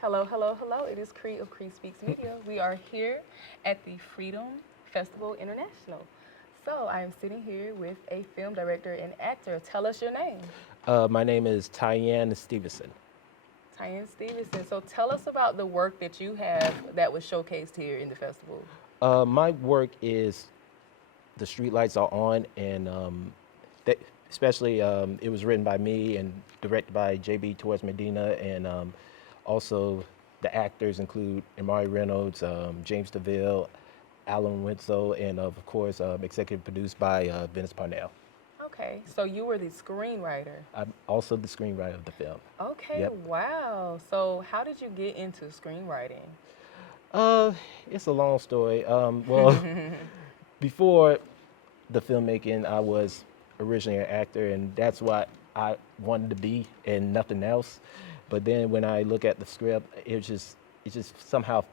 Hello, hello, hello. It is Cree of Cree Speaks Media. We are here at the Freedom Festival International. So I am sitting here with a film director and actor. Tell us your name. My name is Taiyen Stevenson. Taiyen Stevenson. So tell us about the work that you have that was showcased here in the festival. My work is The Streetlights Are On, and especially it was written by me and directed by J.B. Torres Medina, and also the actors include Amari Reynolds, James DeVille, Alan Winslow, and of course executive produced by Venice Parnell. Okay, so you were the screenwriter. I'm also the screenwriter of the film. Okay, Yep. wow. So how did you get into screenwriting? Uh, it's a long story. Well, before the filmmaking, I was originally an actor, and that's what I wanted to be, and nothing else. But then when I look at the script, it just somehow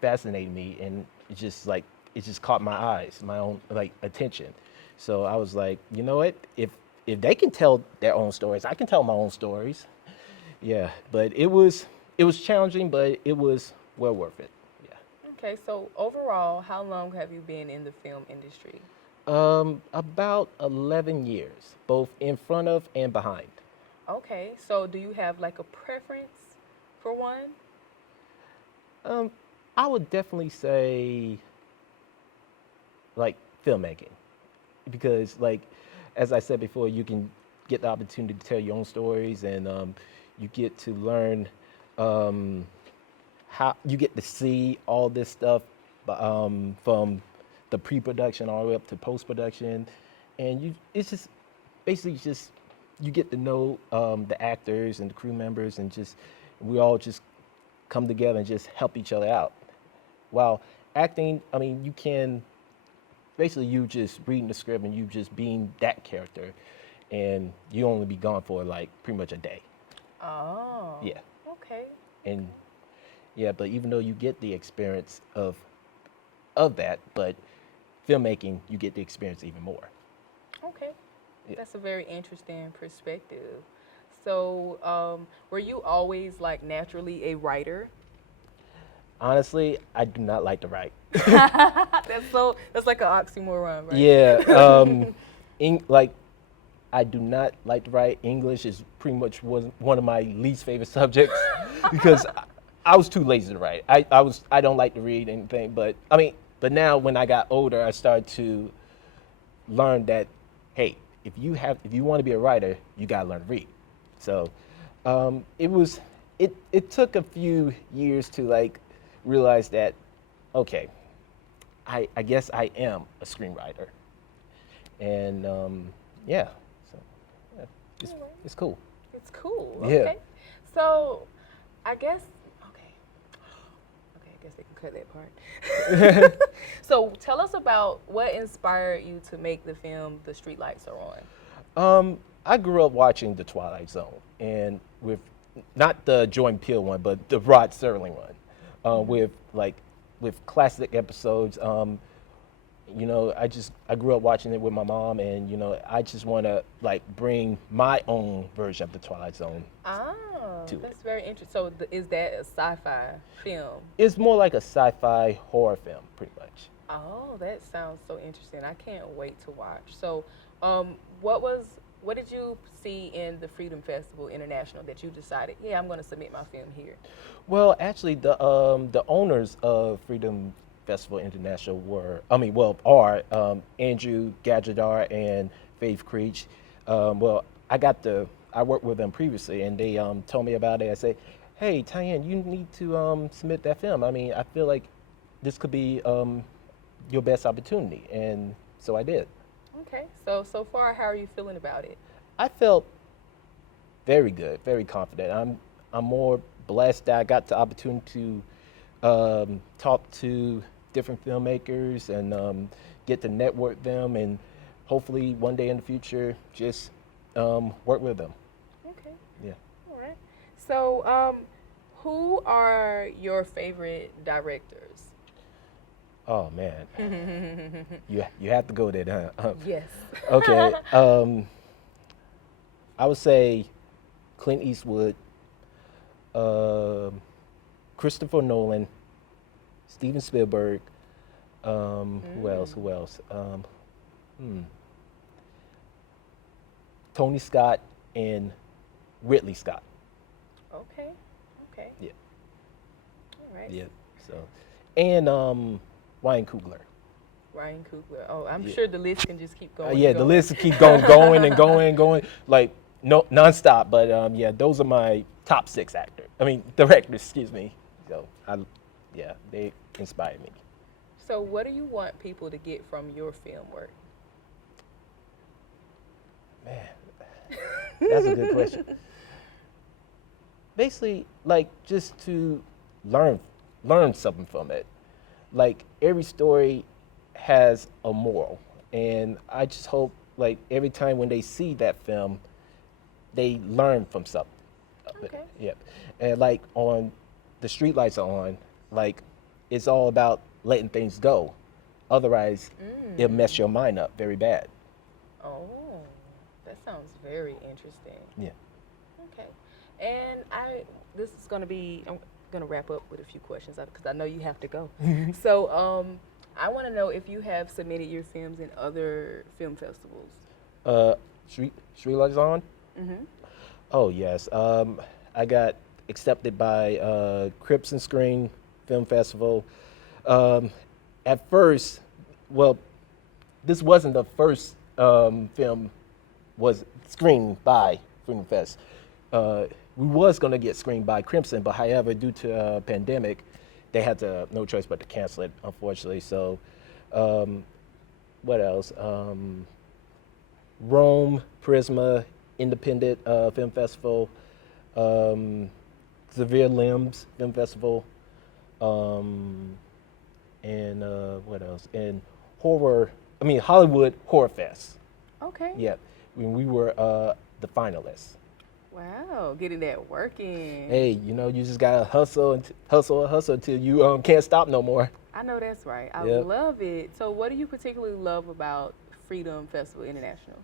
fascinated me, and it just caught my eyes, my own like attention. So I was like, you know what? If they can tell their own stories, I can tell my own stories. Yeah, but it was challenging, but it was well worth it. Yeah. Okay, so overall, how long have you been in the film industry? About 11 years, both in front of and behind. Okay, so do you have like a preference for one? Um, I would definitely say like filmmaking, because like as I said before, you can get the opportunity to tell your own stories, and you get to learn um, how you get to see all this stuff from the pre-production all the way up to post-production, and it's just basically just you get to know the actors and the crew members, and just we all just come together and just help each other out. While acting, I mean, you can basically you just reading the script and you just being that character, and you only be gone for like pretty much a day. Oh, Yeah, okay, and yeah, but even though you get the experience of that, but filmmaking you get the experience even more. okay. Yeah. That's a very interesting perspective. So, were you always like naturally a writer? Honestly, I do not like to write. That's like an oxymoron, right? Yeah, like I do not like to write. English is pretty much one of my least favorite subjects because I was too lazy to write. I don't like to read anything, but I mean, but now when I got older, I started to learn that hey, if you want to be a writer, you gotta learn to read. So it was it took a few years to like realize that okay, I guess I am a screenwriter, and yeah, so yeah, Alright. it's cool. It's cool. Yeah. Okay. So, I guess okay. Okay, I guess they can cut that part. So, tell us about what inspired you to make the film The Streetlights Are On. I grew up watching The Twilight Zone, and with not the Jordan Peele one, but the Rod Serling one, with with classic episodes. You know, I grew up watching it with my mom, and you know, I just want to like bring my own version of The Twilight Zone Ah, to it. that's very interesting. So, is that a sci-fi film? It's more like a sci-fi horror film, pretty much. Oh, that sounds so interesting. I can't wait to watch. So, um, what did you see in the Freedom Festival International that you decided, yeah, I'm going to submit my film here? Well, actually, the owners of Freedom Festival International are Andrew Gadjadar and Faith Creech. Well, I worked with them previously, and they told me about it. I said, hey, Taiyen, you need to submit that film. I mean, I feel like this could be your best opportunity, and so I did. Okay. So far, how are you feeling about it? I felt very good, very confident. I'm more blessed that I got the opportunity to talk to different filmmakers and get to network them, and hopefully one day in the future just work with them. Okay. Yeah. All right. So, who are your favorite directors? Oh man, you have to go there. Huh? Yes. Okay. I would say Clint Eastwood, Christopher Nolan, Steven Spielberg. Who else? Who else? Tony Scott and Ridley Scott. Okay. Okay. Yeah. All right. Yeah. So, and Ryan Coogler. Ryan Coogler. Oh, I'm Yeah. sure the list can just keep going. Yeah, and the going. list keep going and going and going, like no nonstop. But yeah, those are my top 6 actors. I mean, directors. Excuse me. So yeah, they inspired me. So, what do you want people to get from your film work? Man, that's a good question. Basically, like just to learn something from it. Like every story has a moral, and I just hope like every time when they see that film, they learn from something. Okay. Yep. And like on the streetlights are on, like it's all about letting things go. Otherwise, it'll mess your mind up very bad. Oh, that sounds very interesting. Yeah. Okay. And this is going to be, I'm going to wrap up with a few questions because I know you have to go. So, I want to know if you have submitted your films in other film festivals. Streetlights on. Mm-hmm. Oh yes. I got accepted by Crips and Screen Film Festival. At first, well, this wasn't the first film was screened by Film Fest. We was gonna get screened by Crimson, but however, due to pandemic, they had no choice but to cancel it, unfortunately. So, what else? Rome, Prisma, Independent Film Festival, Severe Limbs Film Festival, and what else? And Hollywood Horror Fest. Okay. Yeah, when we were the finalists. Wow, getting that working. Hey, you just gotta hustle and hustle until you can't stop no more. I know that's right. I Yep. love it. So, what do you particularly love about Freedom Festival International?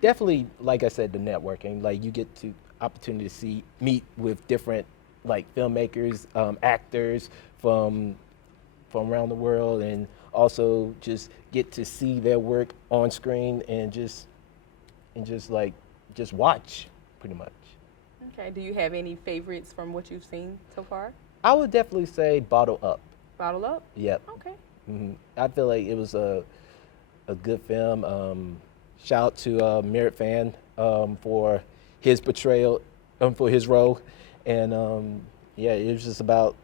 Definitely, like I said, the networking. Like you get to opportunity to meet with different like filmmakers, actors from around the world, and also just get to see their work on screen and just watch pretty much. Okay. Do you have any favorites from what you've seen so far? I would definitely say Bottle Up. Bottle Up? Yep. Okay. I feel like it was a good film. Shout out to Merritt Fan for his portrayal, for his role, and yeah, it was just about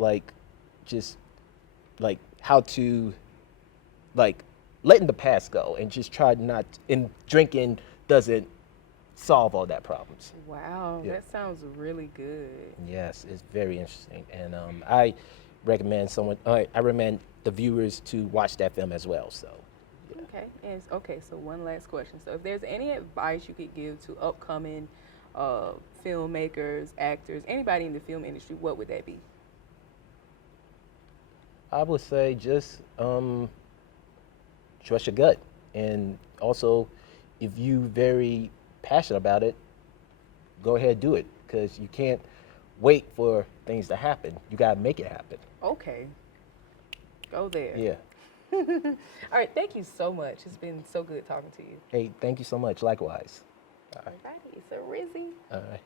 just how to letting the past go and just try not. And drinking doesn't solve all that problems. Wow, Yeah. that sounds really good. Yes, it's very interesting, and I recommend I recommend the viewers to watch that film as well. So. Okay. And so one last question. So, if there's any advice you could give to upcoming filmmakers, actors, anybody in the film industry, what would that be? I would say just trust your gut, and also if you very passionate about it, go ahead and do it, because you can't wait for things to happen. You gotta make it happen. Okay. Go there. Yeah. All right. Thank you so much. It's been so good talking to you. Hey, thank you so much. Likewise. All right. It's a Rizzy. All right.